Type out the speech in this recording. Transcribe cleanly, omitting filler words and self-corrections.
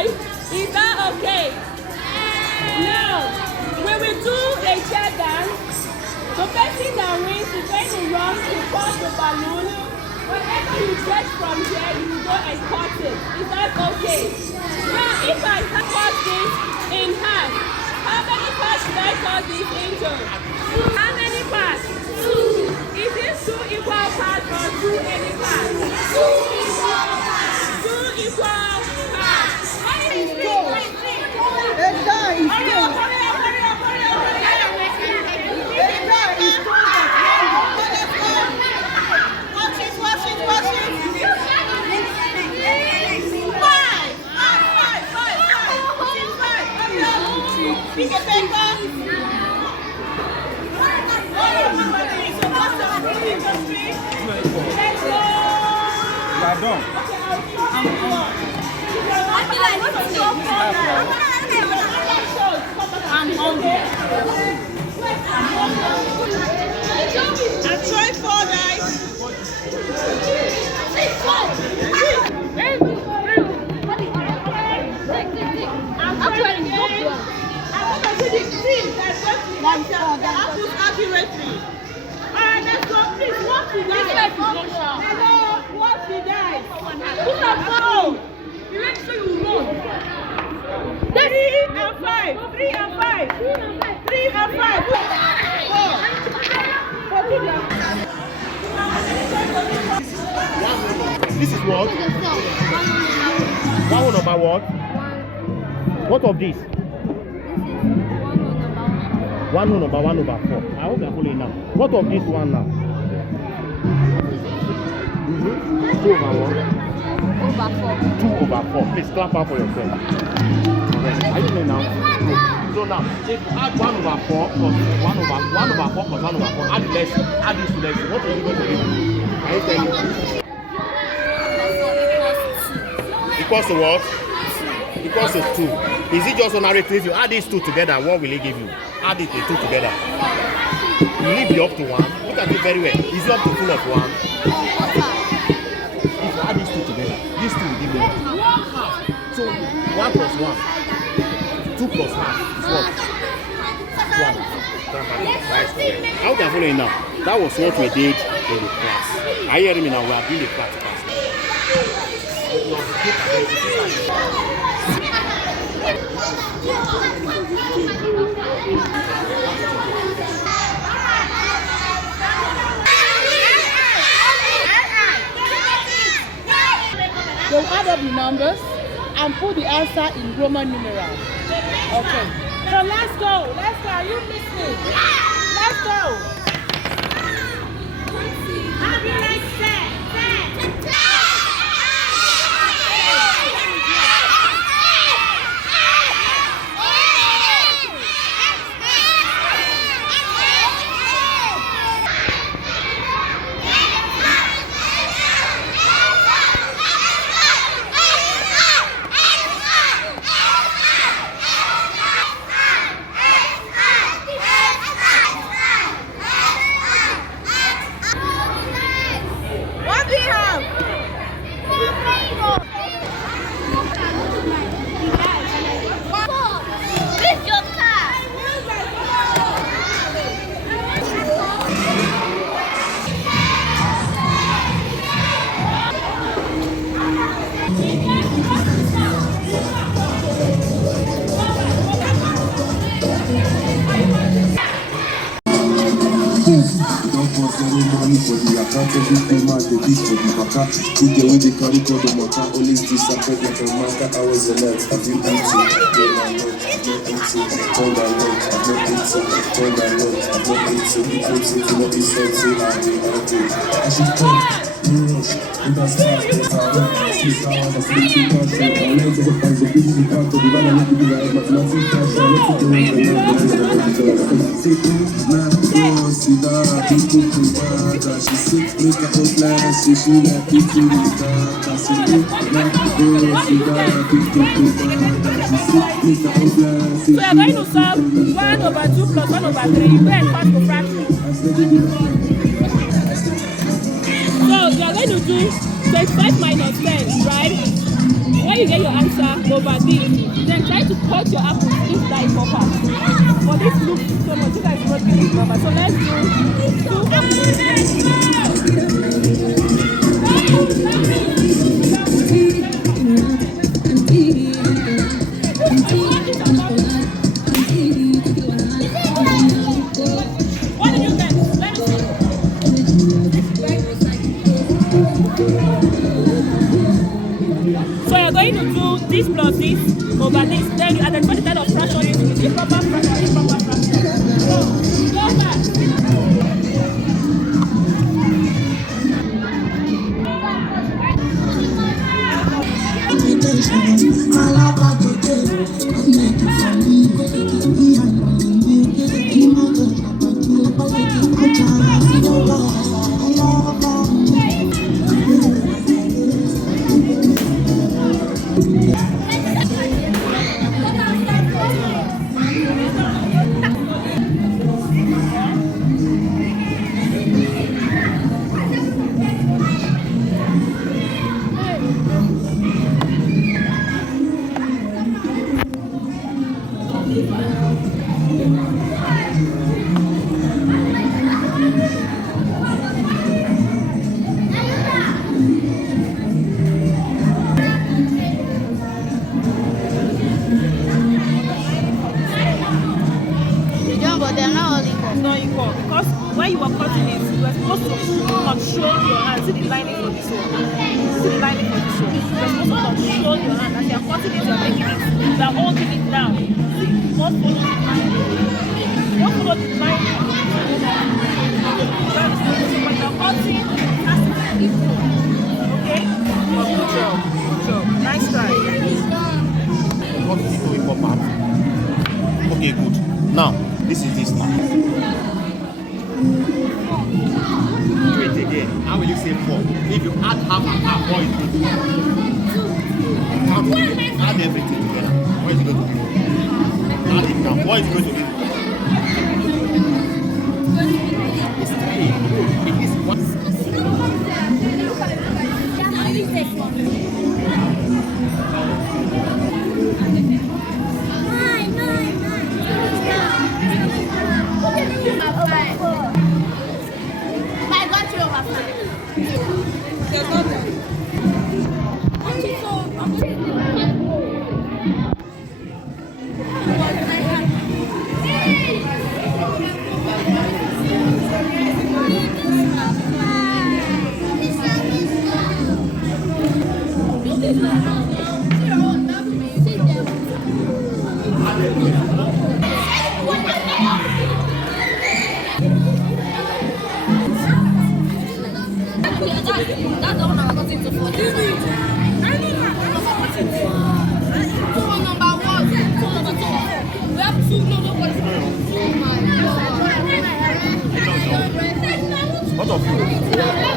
Is that okay? Now, we will do a chair dance. The person that wins is going to run to cross the balloon. Whenever you get from here, you will go and cut it. Is that okay? Now, if I cut this in half, how many parts should I cut this into? How many parts? 2. Is this 2 equal parts or 2 any parts? 2 equal parts. 2 equal parts. I'm hungry. I'm trying 4 guys. Accurately. Alright, let's go. Please, walk the dice. Hello, walk the dice. Put up phone. You make sure you roll. 3 and 5. 3 and 5. 3 and 5. 4. This is what? 1 number what? What of this? 1 number 1 over 4. I hope you're following now. What of this one now? 2 over 1? Over 4. 2 over 4. Please clap out for yourself. Are you doing now? So now, if you add 1 over 4 plus 1 over 4 plus 1 over 4, add this to less. What are you going to do? Are you telling me? Equals to what? Equals to 2. Is it just an arithmetic? If you add these 2 together, what will it give you? Add it, the 2 together. Will it be up to 1? Look at it very well. Is it up to full of 1? If you add these 2 together, these 2 will give you 1 half. So 1 plus 1. 2 plus half is what? 1. How can I follow you now? That was what we did in the class. Are you hearing me now? We are doing the class. They'll add up the numbers and put the answer in Roman numerals. Okay. So let's go. Let's go. Are you listening? Let's go. Have you like set? Money for the account, every payment they beat for the baka. Who get with the carry call the maka, always disappear like a marker. I was alert, have you eaten? Told I know, I've not eaten. Told I know, I've not eaten. You can't say to what he said, say I did. I should come, no rush, and that's fast, that's how I run. Swiss hours, I feel too much. My legs are the fans, the people who can't, the man I look at me like mathematics cash. I let it go, see that people can buy that she sick, make her own plans, she like people in that. I see it, like see that people can buy that she sick, make her own plans. So we are going to solve 1 over 2 plus 1 over 3. Go and pass the fraction. So we are going to do 25 minus 10, right? when you get your answer over this, then try to cut your apples if that is proper. But this looks so much. You guys wrote this number. So let's do 2 apples. What did you get? Let me see. So you're going to do this plus this over this. Then you identify the type of fraction it is. Improper fraction, improper fraction. So, go back. Because when you were cutting it, you were supposed to control your hand. See the lining for this one. See the lining for this one. You were supposed to control your hand. As you are cutting it, you are making it. You are holding it down. See, you must follow the lining. You must follow the lining. When you are cutting, it has to be equal. Okay? Oh, good job. Good job. Nice try. What is doing for part? Okay, good. Now, this is this now. Do it again. How will you say 4? If you add half and half, what is it? Count it. Add everything together. What is it going to be? Add it down. What is it going to be? It's 3. It is 1. That's the one I got into for. Number 1, number 2. We have 2. No, what? Oh my God. What of you?